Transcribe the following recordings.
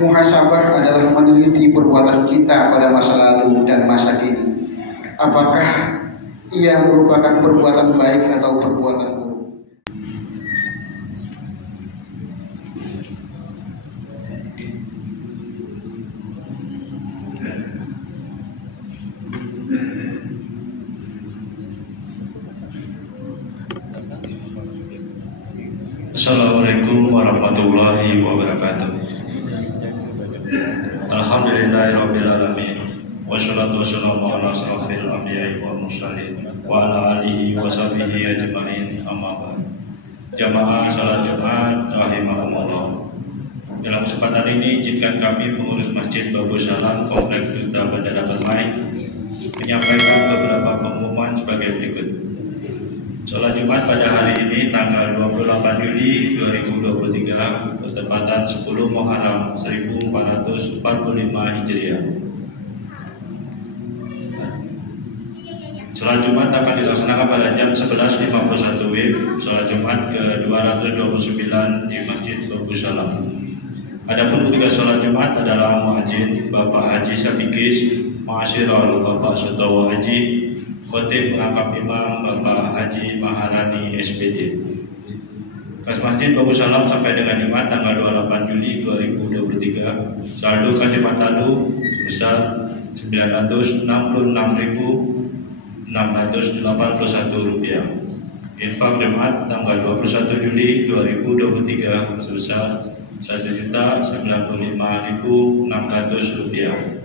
Muhasabah adalah meneliti perbuatan kita pada masa lalu dan masa kini. Apakah ia merupakan perbuatan baik atau perbuatan buruk? Assalamualaikum warahmatullahi wabarakatuh. Alhamdulillahirabbil alamin. Wassalatu wassalamu ala asrofil anbiya'i wal mursalin wa ala alihi wa sahbihi ajma'in, amma ba'd. Jamaah salat Jumat rahimakumullah. Dalam kesempatan ini izinkan kami pengurus Masjid Babus Salam Kompleks Duta Bandara Permai menyampaikan beberapa pengumuman sebagai berikut. Sholat Jumat pada hari ini tanggal 28 Juli 2023 bertepatan 10 Muharram 1445 Hijriah. Sholat Jumat akan dilaksanakan pada jam 11.51 WIB. Sholat Jumat ke-229 di Masjid Babus Salam. Adapun petugas sholat Jumat adalah Muadzin Bapak Haji Sabikis, Ma'asyiral Bapak Sutowo Haji, Khotib Pengangkap Imam Bapak Haji Maharani SPD. Kas Masjid Babus Salam sampai dengan Jumat tanggal 28 Juli 2023 saldo kas Jumat lalu sebesar Rp906.681. Infak Jumat tanggal 21 Juli 2023 sebesar Rp1.095.600.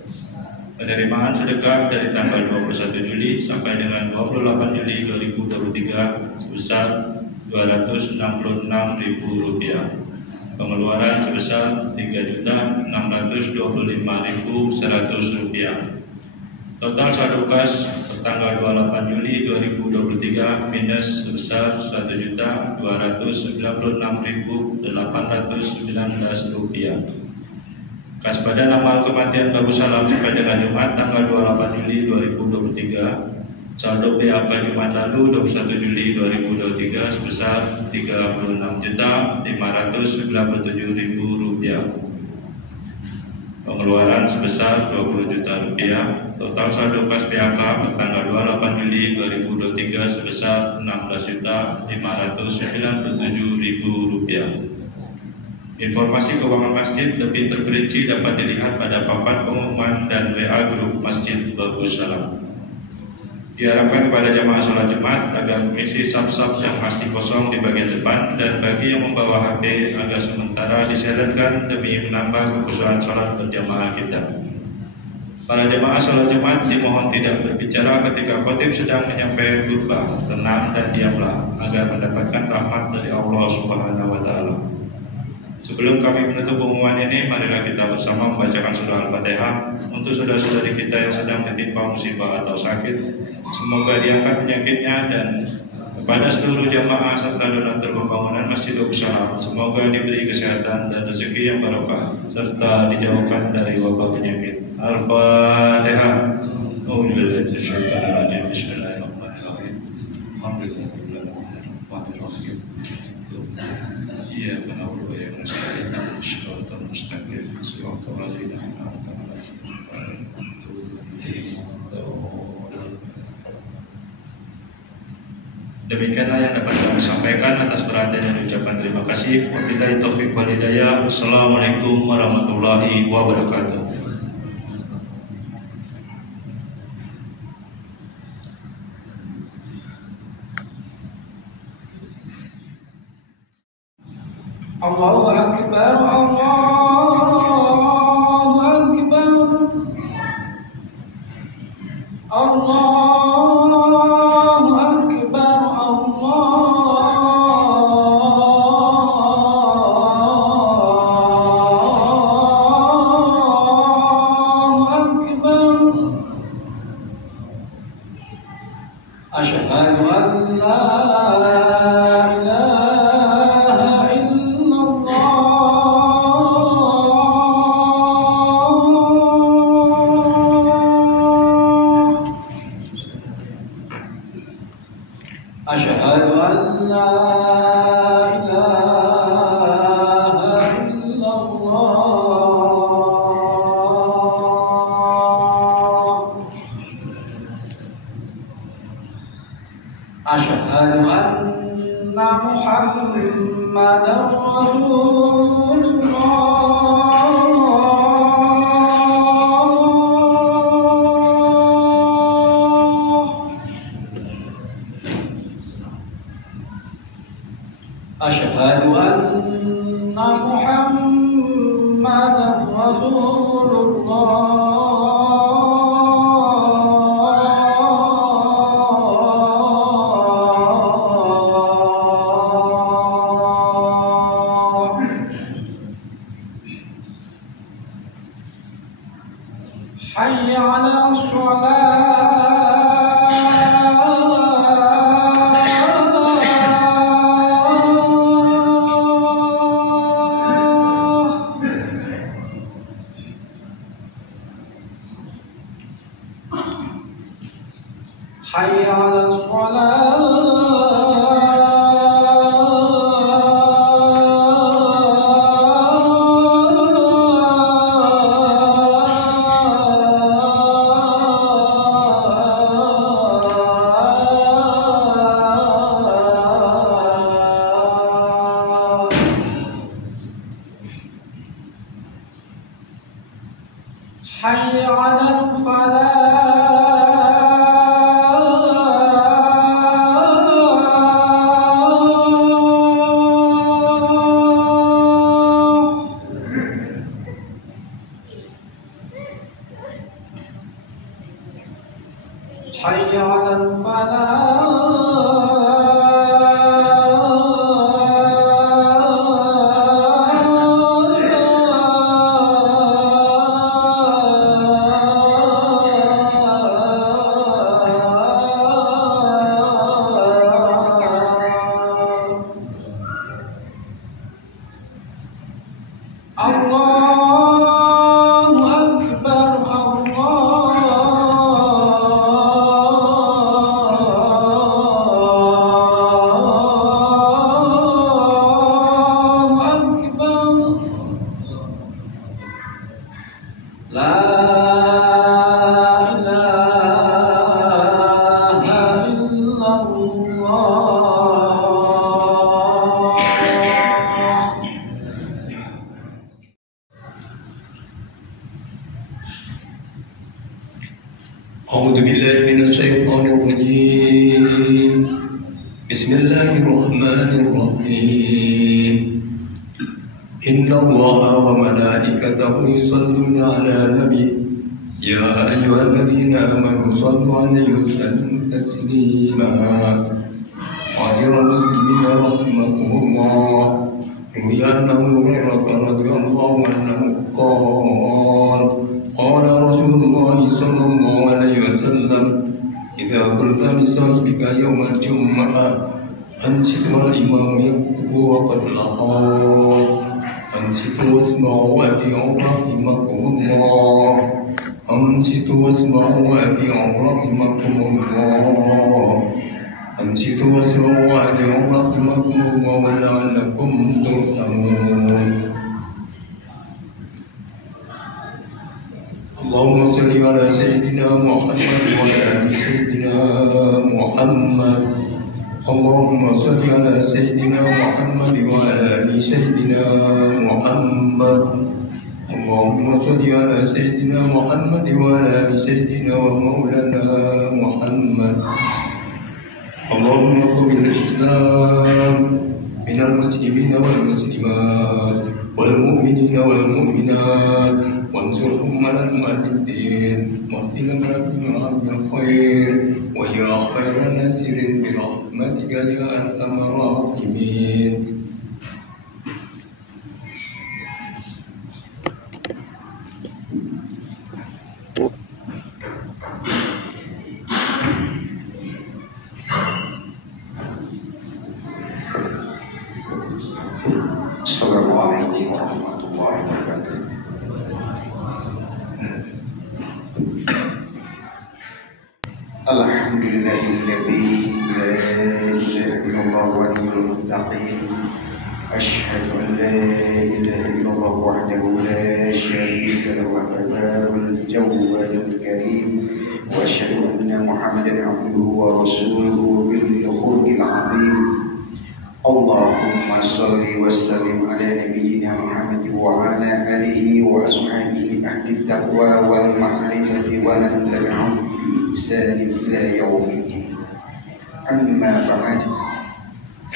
Penerimaan sedekah dari tanggal 21 Juli sampai dengan 28 Juli 2023 sebesar Rp266.000. Pengeluaran sebesar Rp3.625.100. Total saldo kas tanggal 28 Juli 2023 minus sebesar Rp1.296.819. Kas Badan Amal Kematian Babus Salam sampai dengan Jumat tanggal 28 Juli 2023 saldo PAK Jumat lalu 21 Juli 2023 sebesar Rp36.597.000. Pengeluaran sebesar Rp20 juta. Total saldo kas PAK tanggal 28 Juli 2023 sebesar Rp16.597.000. Informasi keuangan masjid lebih terperinci dapat dilihat pada papan pengumuman dan WA grup Masjid Babus Salam. Diharapkan kepada jamaah sholat Jumat agar mengisi saf-saf yang masih kosong di bagian depan, dan bagi yang membawa HP agar sementara diselenkan demi menambah kekhusyuan sholat berjamaah kita. Para jamaah sholat Jumat dimohon tidak berbicara ketika khotib sedang menyampaikan khutbah. Tenang dan diamlah agar mendapatkan rahmat dari Allah Subhanahu wa Ta'ala. Sebelum kami menutup pengumuman ini, marilah kita bersama membacakan surah Al-Fatihah untuk saudara-saudari kita yang sedang ditimpa musibah atau sakit. Semoga diangkat penyakitnya, dan kepada seluruh jamaah serta donatur pembangunan Masjid Babus Salam, semoga diberi kesehatan dan rezeki yang barokah serta dijauhkan dari wabah penyakit. Al-Fatihah. Bismillahirrahmanirrahim. Alhamdulillahirrahmanirrahim. Iya, benar. Demikianlah yang dapat kami sampaikan. Atas perhatian dan ucapan terima kasih. Wabillahi taufiq wal hidayah. Wassalamualaikum warahmatullahi wabarakatuh. Allahu Akbar, Allahu Akbar, Allahu Akbar, Allahu Akbar. Asyhadu an la أشهد أن محمدا رسول أشهد أن محمدا رسول الله. حي على حي على حي على حي على الله أكبر الله أكبر لا إله إلا الله. أعوذ بالله من الشيطان الرجيم. بسم الله الرحمن الرحيم. إن الله وملائكته يصلون على النبي يا أيها الذين آمنوا صلوا عليه وسلموا تسليما. غير المسلمين رحمكم الله. روي أنه هريرة رضي الله عنه قال رسول الله صلى الله عليه وسلم إذا قلت لصاحبك يوم الجمعة أنصت والإمام يخطب وقد لقى أنصتوا واسمعوا وأطيعوا رحمكم الله. أنصتوا واسمعوا وأطيعوا رحمكم الله. أنصتوا واسمعوا وأطيعوا رحمكم الله لعلكم ترحمون. اللهم صل على سيدنا محمد وعلى آل سيدنا محمد. اللهم صل على سيدنا محمد وعلى آل سيدنا محمد. اللهم صل على سيدنا محمد وعلى آل سيدنا ومولانا محمد. اللهم قم الإسلام من المسلمين والمسلمات والمؤمنين والمؤمنات وانصرهم على المعتدين واهدنا بما الخير ويا خير ناصر برحمتك يا أرحم الراحمين. Assalamualaikum warahmatullahi wabarakatuh. Alhamdulillahilladzi la ilaha illallah waliyul muttaqin. Asyhadu an la ilaha illallah wahdahu la syarika lahu al-wahhabul jawwadul karim wa asyhadu anna Muhammadan abduhu wa rasuluhu bil khulqil Allahumma sholli wa sallim ala nabiyyina Muhammad wa ala alihi wa ashabihi ahli taqwa wal ma'rifati wa man tabi'ahum bi ihsan ila yaumiddin. Amma ba'd.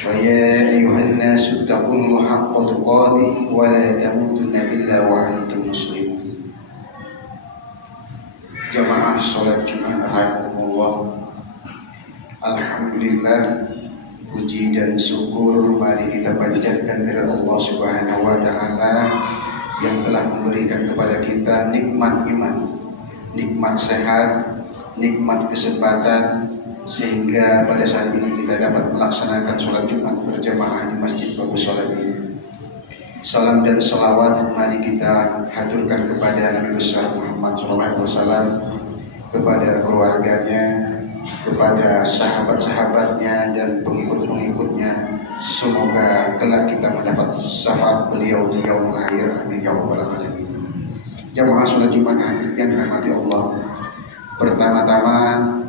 Wa ya ayyuhan nasu taqullaha haqqa tuqatih wa la tamutunna illa wa antum muslimun. Jamaah salat Jumat rahimakumullah. Alhamdulillah, puji dan syukur mari kita panjatkan kepada Allah Subhanahu wa taala yang telah memberikan kepada kita nikmat iman, nikmat sehat, nikmat kesempatan sehingga pada saat ini kita dapat melaksanakan sholat Jumat berjamaah di Masjid Bagus Sholat ini. Salam dan salawat mari kita haturkan kepada Nabi besar Muhammad SAW, kepada keluarganya, kepada sahabat-sahabatnya dan pengikut-pengikutnya. Semoga kelak kita mendapat syafaat beliau di yaumul akhir. Amin ya rabbal alamin. Jamaah sholat Jumat yang dirahmati Allah, pertama-tama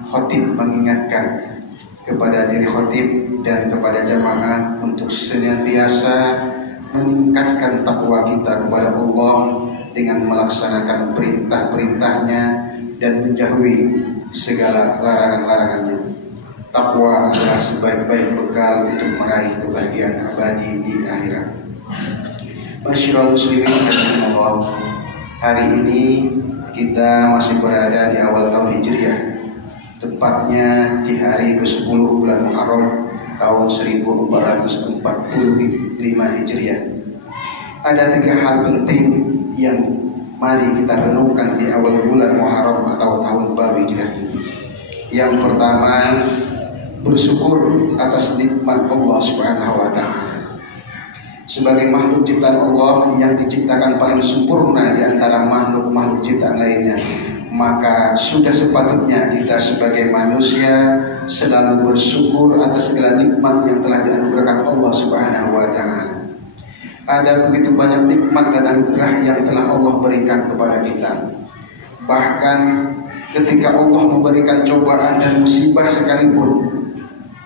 khotib mengingatkan kepada diri khotib dan kepada jamaah untuk senantiasa meningkatkan takwa kita kepada Allah dengan melaksanakan perintah-perintahnya dan menjauhi segala larangan-larangannya. Takwa adalah sebaik-baik bekal untuk meraih kebahagiaan abadi di akhirat. Masyiral muslimin rahimakumullah, hari ini kita masih berada di awal tahun Hijriah, tepatnya di hari ke-10 bulan Muharram tahun 1445 Hijriah. Ada 3 hal penting yang mari kita renungkan di awal bulan Muharram atau tahun baru Hijriah ini. Yang pertama, bersyukur atas nikmat Allah Subhanahu wa taala. Sebagai makhluk ciptaan Allah yang diciptakan paling sempurna di antara makhluk-makhluk ciptaan lainnya, maka sudah sepatutnya kita sebagai manusia selalu bersyukur atas segala nikmat yang telah dianugerahkan Allah Subhanahu wa taala. Ada begitu banyak nikmat dan anugerah yang telah Allah berikan kepada kita. Bahkan ketika Allah memberikan cobaan dan musibah sekalipun,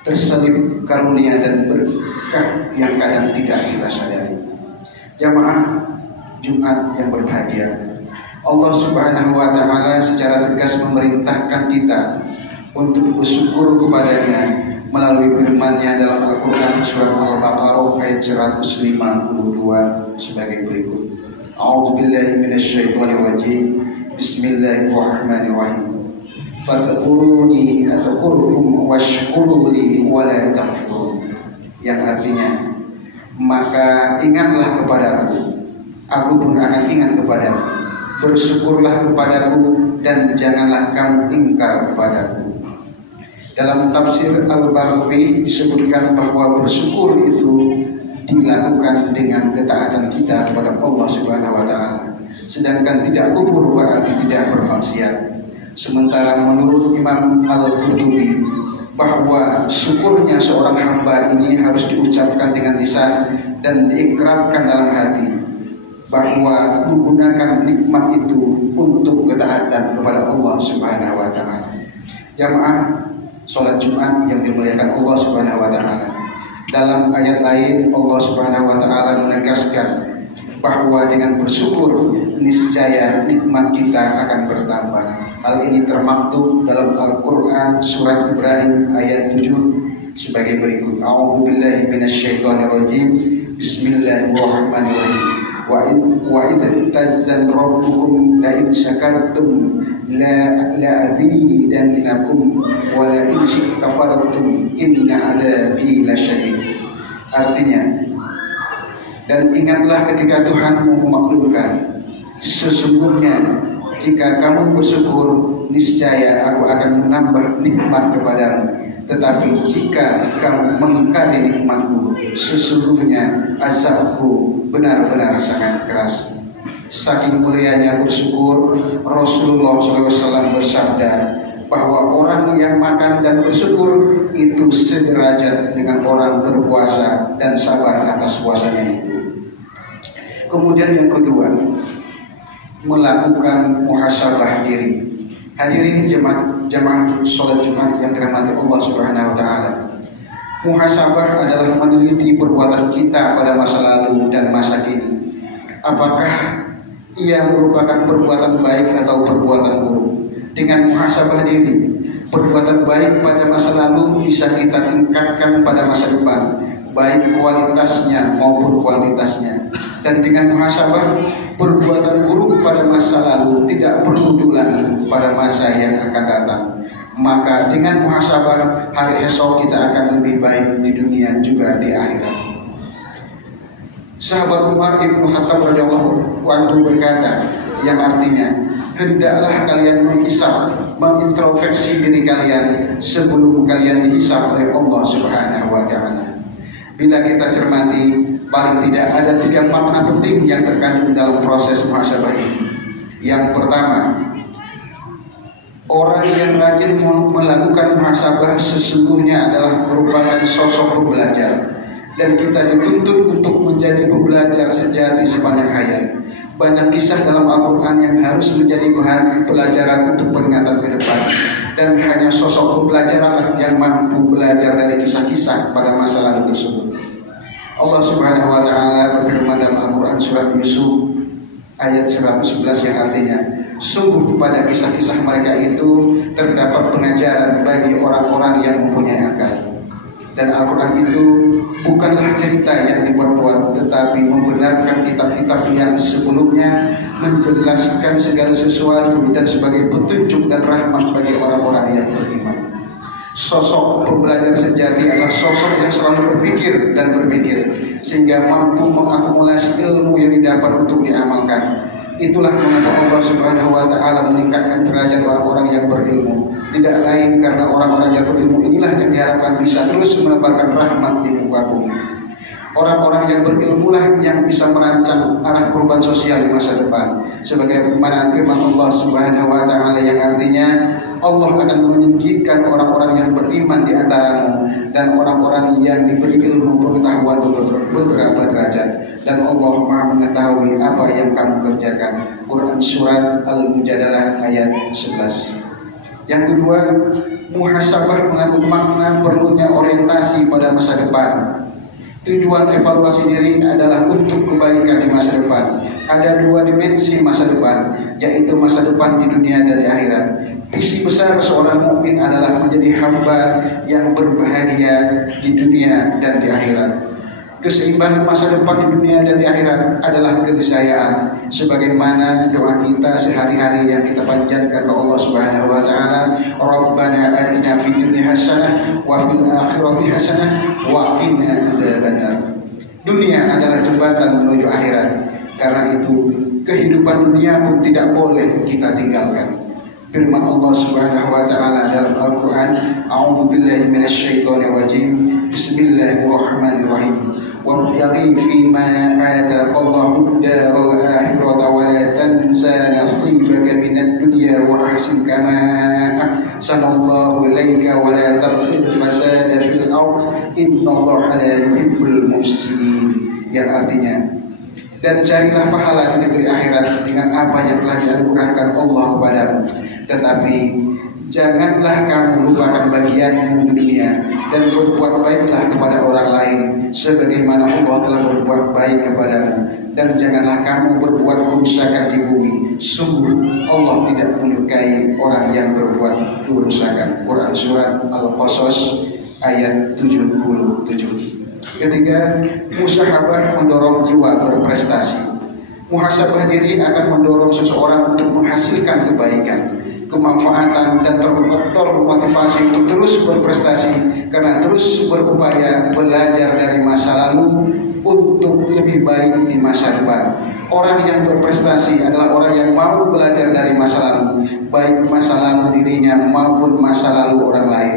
terselip karunia dan berkah yang kadang tidak kita sadari. Jamaah Jumat yang berbahagia, Allah Subhanahu wa taala secara tegas memerintahkan kita untuk bersyukur kepadanya melalui firman-Nya dalam Al-Qur'an surat Al-Baqarah ayat 152 sebagai berikut. A'udzubillahi minasyaitonir rajim. Bismillahirrahmanirrahim. Fadkuruni adkurkum washkuruli wa la takfurun. Yang artinya, maka ingatlah kepadaku, aku pun akan ingat kepadamu. Bersyukurlah kepadaku dan janganlah kamu ingkar kepadaku. Dalam tafsir Al-Baghawi disebutkan bahwa bersyukur itu dilakukan dengan ketaatan kita kepada Allah Subhanahu wa taala. Sedangkan tidak kufur berarti tidak bermaksiat. Sementara menurut Imam Al-Qurtubi bahwa syukurnya seorang hamba ini harus diucapkan dengan lisan dan diikrarkan dalam hati, bahwa menggunakan nikmat itu untuk ketaatan kepada Allah Subhanahu wa taala. Jamaah sholat Jumat yang dimuliakan Allah Subhanahu wa taala, dalam ayat lain Allah Subhanahu wa taala menegaskan bahwa dengan bersyukur niscaya nikmat kita akan bertambah. Hal ini termaktub dalam Al-Qur'an surat Ibrahim ayat 7 sebagai berikut. A'udzubillahi minasyaitonir rajim. Bismillahirrahmanirrahim. Wa idh tazzan rabbukum la in syakartum la azidannakum wa la in kafartum inna adzabi lasyadid. Artinya, dan ingatlah ketika Tuhanmu memaklumkan, sesungguhnya jika kamu bersyukur niscaya aku akan menambah nikmat kepadamu, tetapi jika kamu mengingkari nikmatku, sesungguhnya azabku benar-benar sangat keras. Saking mulianya bersyukur, Rasulullah SAW bersabda bahwa orang yang makan dan bersyukur itu sederajat dengan orang berpuasa dan sabar atas puasanya itu. Kemudian yang kedua, melakukan muhasabah diri. Hadirin jemaah sholat Jumat yang dirahmati Allah Subhanahu wa taala. Muhasabah adalah meneliti perbuatan kita pada masa lalu dan masa kini. Apakah ia merupakan perbuatan baik atau perbuatan buruk? Dengan muhasabah diri, perbuatan baik pada masa lalu bisa kita tingkatkan pada masa depan, baik kualitasnya maupun kuantitasnya. Dan dengan muhasabah, perbuatan buruk pada masa lalu tidak perlu diulangi pada masa yang akan datang. Maka dengan muhasabah, hari esok kita akan lebih baik di dunia juga di akhirat. Sahabat Umar Ibn Khattab radhiyallahu anhu berkata, yang artinya, hendaklah kalian menghisab, mengintrospeksi diri kalian sebelum kalian dihisab oleh Allah Subhanahu wa Ta'ala. Bila kita cermati, paling tidak ada 3 makna penting yang terkandung dalam proses muhasabah ini. Yang pertama, orang yang rajin melakukan muhasabah sesungguhnya adalah merupakan sosok pembelajar, dan kita dituntut untuk menjadi pembelajar sejati sepanjang hayat. Banyak kisah dalam Al-Quran yang harus menjadi bahan pelajaran untuk peringatan ke depan, dan hanya sosok pembelajaran yang mampu belajar dari kisah-kisah pada masa lalu tersebut. Allah Subhanahu wa Ta'ala berfirman dalam Al-Quran surat Yusuf ayat 111 yang artinya, sungguh pada kisah-kisah mereka itu terdapat pengajaran bagi orang-orang yang mempunyai akal. Dan Al-Quran itu bukanlah cerita yang dibuat-buat, tetapi membenarkan kitab-kitab yang sebelumnya, menjelaskan segala sesuatu dan sebagai petunjuk dan rahmat bagi orang-orang yang beriman. Sosok pembelajar sejati adalah sosok yang selalu berpikir dan berpikir, sehingga mampu mengakumulasi ilmu yang didapat untuk diamalkan. Itulah mengapa Allah Subhanahu wa Ta'ala meningkatkan derajat orang-orang yang berilmu. Tidak lain karena orang-orang yang berilmu inilah yang diharapkan bisa terus menebarkan rahmat di muka bumi. Orang-orang yang berilmulah yang bisa merancang arah perubahan sosial di masa depan. Sebagaimana firman Allah Subhanahu wa Ta'ala yang artinya, Allah akan meninggikan orang-orang yang beriman di antaramu dan orang-orang yang diberi ilmu pengetahuan beberapa derajat, dan Allah Maha mengetahui apa yang kamu kerjakan. Quran surat Al-Mujadalah ayat 11. Yang kedua, muhasabah mengandung makna perlunya orientasi pada masa depan. Tujuan evaluasi diri adalah untuk kebaikan di masa depan. Ada 2 dimensi masa depan, yaitu masa depan di dunia dan di akhirat. Visi besar seorang mukmin adalah menjadi hamba yang berbahagia di dunia dan di akhirat. Keseimbangan masa depan di dunia dan di akhirat adalah keniscayaan, sebagaimana doa kita sehari-hari yang kita panjatkan kepada Allah Subhanahu wa Ta'ala, Rabbana atina fid dunya hasanah wa fil akhirati hasanah wa qina adzabannar. Dunia adalah jembatan menuju akhirat. Karena itu kehidupan dunia pun tidak boleh kita tinggalkan. Firman Allah Subhanahu wa Ta'ala dalam Al-Quran, A'udzu billahi minasyaitonir rajim. Bismillahirrahmanirrahim. وابتغي فيما آتاك الله الدار الآخرة ولا تنسى نصيبك من الدنيا وأحسن كما أحسن الله إليك ولا تبغ الفساد في الأرض إن الله لا يحب المفسدين. Yang artinya, dan carilah pahala di negeri akhirat dengan apa yang telah dianugerahkan Allah kepadamu, tetapi janganlah kamu lupakan bagianmu di dunia, dan berbuat baiklah kepada orang lain sebagaimana Allah telah berbuat baik kepadamu, dan janganlah kamu berbuat kerusakan di bumi. Sungguh Allah tidak menyukai orang yang berbuat kerusakan. Quran surat Al-Qasas ayat 77. Ketiga, muhasabah mendorong jiwa berprestasi. Muhasabah diri akan mendorong seseorang untuk menghasilkan kebaikan, kemanfaatan, dan termotivasi untuk terus berprestasi karena terus berupaya belajar dari masa lalu untuk lebih baik di masa depan. Orang yang berprestasi adalah orang yang mau belajar dari masa lalu, baik masa lalu dirinya maupun masa lalu orang lain.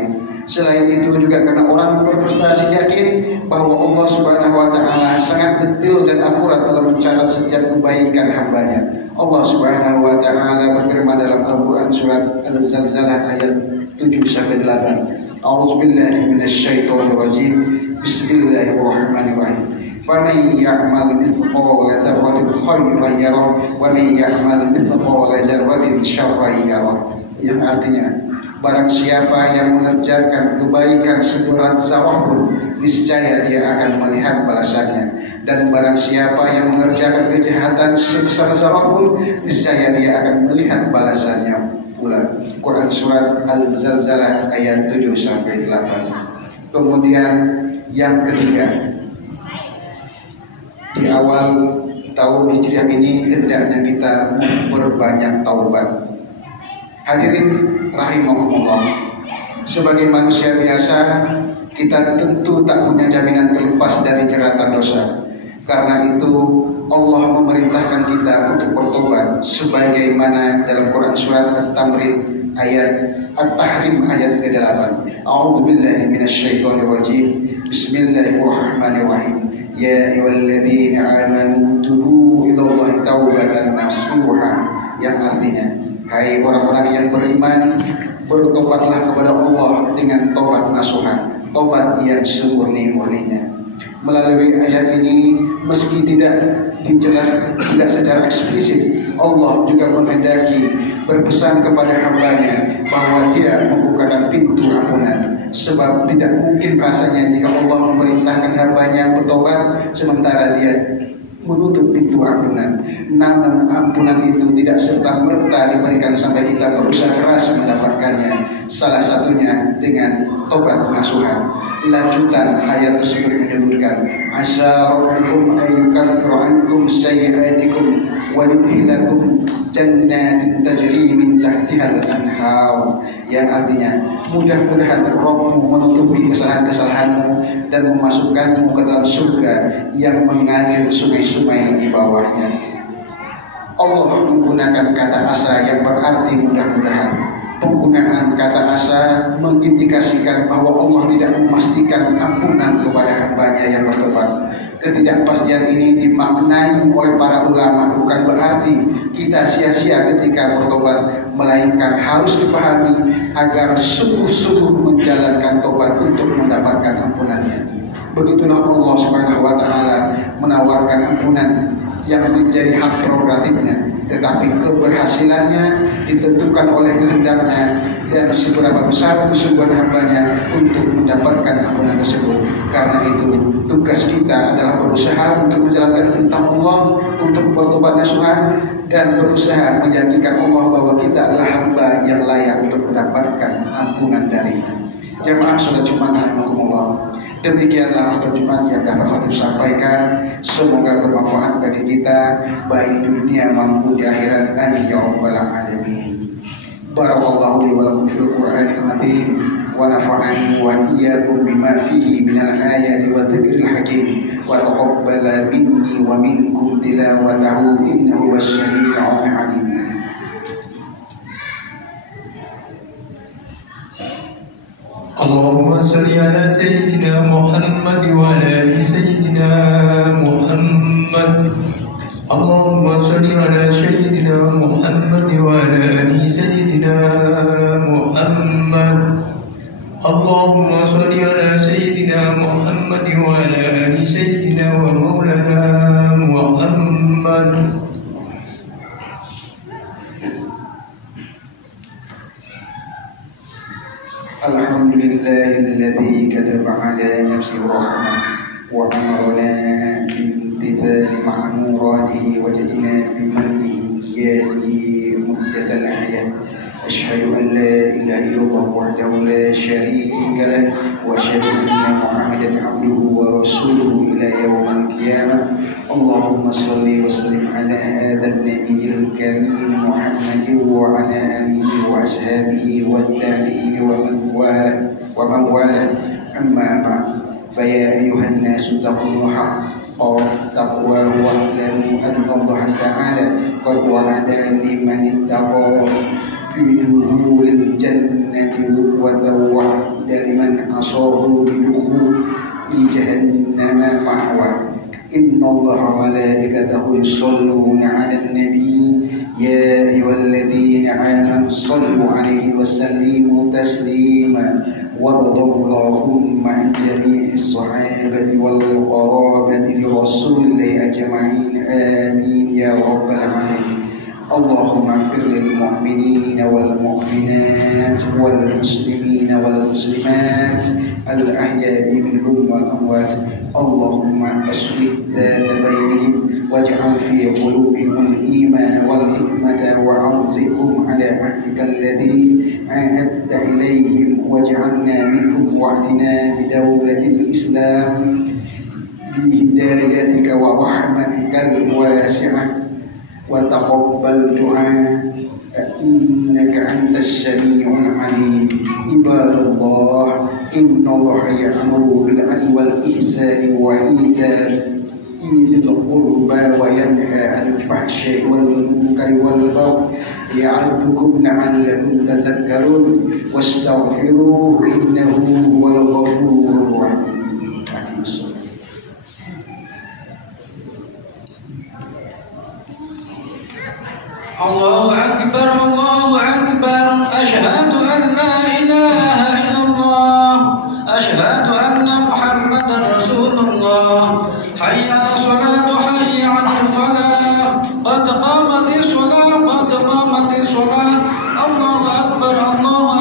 Selain itu juga karena orang berprestasi yakin bahwa Allah Subhanahu wa Ta'ala sangat detail dan akurat dalam mencatat setiap kebaikan hambanya. Allah Subhanahu wa Ta'ala berfirman dalam Al-Quran surat Al-Zalzalah ayat 7-8. A'udzubillahi minasyaitonir rajim. Bismillahirrahmanirrahim. Faman ya'mal mithqala dzarratin khairan yarah wa man ya'mal mithqala dzarratin syarran yarah. Yang artinya, Barang siapa yang mengerjakan kebaikan seberat zarah pun, niscaya dia akan melihat balasannya. Dan barang siapa yang mengerjakan kejahatan sebesar zarah pun, niscaya dia akan melihat balasannya pula. Quran surat Al-Zalzalah ayat 7-8. Kemudian yang ketiga, di awal tahun Hijriah ini hendaknya kita berbanyak taubat. Hadirin rahimakumullah, sebagai manusia biasa kita tentu tak punya jaminan terlepas dari jeratan dosa. Karena itu Allah memerintahkan kita untuk bertobat sebagaimana dalam Quran surat At-Tamrin ayat At-Tahrim ayat ke-8. A'udzubillahi minasyaitonirrajim. Bismillahirrahmanirrahim. Ya ayyuhalladzina amanu tubu ilallahi taubatan nasuha, yang artinya, hai orang-orang yang beriman, bertobatlah kepada Allah dengan tobat nasuha, tobat yang semurni-murninya. Melalui ayat ini, meski tidak dijelaskan, tidak secara eksplisit, Allah juga menghendaki berpesan kepada hambanya bahwa dia membukakan pintu ampunan. Sebab tidak mungkin rasanya jika Allah memerintahkan hambanya bertobat sementara dia menutup pintu ampunan. Namun ampunan itu tidak serta-merta diberikan sampai kita berusaha keras mendapatkannya. Salah satunya dengan tobat nasuha. Lanjutan ayat tersebut menyebutkan, asa rabbukum ayyukaffira ankum sayyi'atikum wa yudkhilakum jannatin tajri min tahtihal anhar, yang artinya mudah-mudahan Rabbmu menutupi kesalahan-kesalahanmu dan memasukkanmu ke dalam surga yang mengalir sungai-sungai di bawahnya. Allah menggunakan kata asa yang berarti mudah-mudahan. Penggunaan kata asa mengindikasikan bahwa Allah tidak memastikan ampunan kepada hambanya yang bertobat. Ketidakpastian ini dimaknai oleh para ulama bukan berarti kita sia-sia ketika bertobat, melainkan harus dipahami agar sungguh-sungguh menjalankan tobat untuk mendapatkan ampunannya. Begitulah Allah Subhanahu wa taala menawarkan ampunan yang menjadi hak prerogatifnya, tetapi keberhasilannya ditentukan oleh kehendaknya dan seberapa besar kesungguhan hambanya untuk mendapatkan ampunan tersebut. Karena itu tugas kita adalah berusaha untuk menjalankan perintah Allah, untuk bertobat nasuha, dan berusaha menjanjikan Allah bahwa kita adalah hamba yang layak untuk mendapatkan ampunan darinya. Jamaah salat Jumat rahimakumullah, demikianlah perjumpaan yang dapat kami sampaikan. Semoga bermanfaat bagi kita baik di dunia maupun di akhirat. Amin ya rabbal alamin. Barakallahu li wa lakum fil Qur'anil Karim wa nafa'ani wa iyyakum bima fihi minal ayati wa dzikril hakim wa taqabbala minni wa minkum tilawatahu innahu wasyami'ul 'alim. اللهم صل على سيدنا محمد وعلى آل سيدنا محمد. اللهم صل على سيدنا محمد وعلى آل سيدنا محمد. اللهم صل على سيدنا محمد وعلى آل سيدنا ومولانا محمد. Alhamdulillahilladzi kataba ala nafsihi rahmah wa amarna bimtithali ma'muratihi wa jadina bimannihi muddatal hayat. Asyhadu an la ilaha illallah wahdahu la syarika lah wa asyhadu anna Muhammadan abduhu wa rasuluhu ila yaumil qiyamah. Allahumma shalli wa sallim ala hadzal nabiyil karim Muhammadin wa ala alihi wa ashabihi wa tabi'in wa man wala. Amma ba'd. Fa ya ayyuhan nasu taqullaha taqwahu wa alamu anna Allah ta'ala qad wa'ada liman ittaqa fi dukhulil jannati wa tawa'ada liman asahu bi dukhuli jahannama ma'wa. Inna Allah wa malaikatahu yusholluna 'alan nabi ya ayyuhalladzina amanu shallu 'alaihi wa sallimu taslima. Warḍallahum ma'an jami'is sahabati wal qarabati li rasulillahi ajma'in. Amin ya rabbal alamin. اللهم اغفر للمؤمنين والمؤمنات والمسلمين والمسلمات الأحياء منهم والأموات. اللهم أصلح ذات بينهم واجعل في قلوبهم الإيمان والحكمة وأرزقهم على عهدك الذي عاهدت إليهم واجعلنا منهم واهدنا بدولة الإسلام بهدايتك ورحمتك الواسعة وتقبل دعاء إنك أنت السميع العليم. عباد الله إن الله يأمر بالعدل والإحسان وإيتاء ذي القربى وينهى عن الفحشاء والمنكر والبغي يعظكم لعلكم تذكرون واستغفروه إنه هو الغفور الرحيم. الله أكبر الله أكبر أشهد أن لا إله إلا الله أشهد أن محمدا رسول الله حي على الصلاة حي على الفلاح قد قامت الصلاة قد قامت الصلاة الله أكبر الله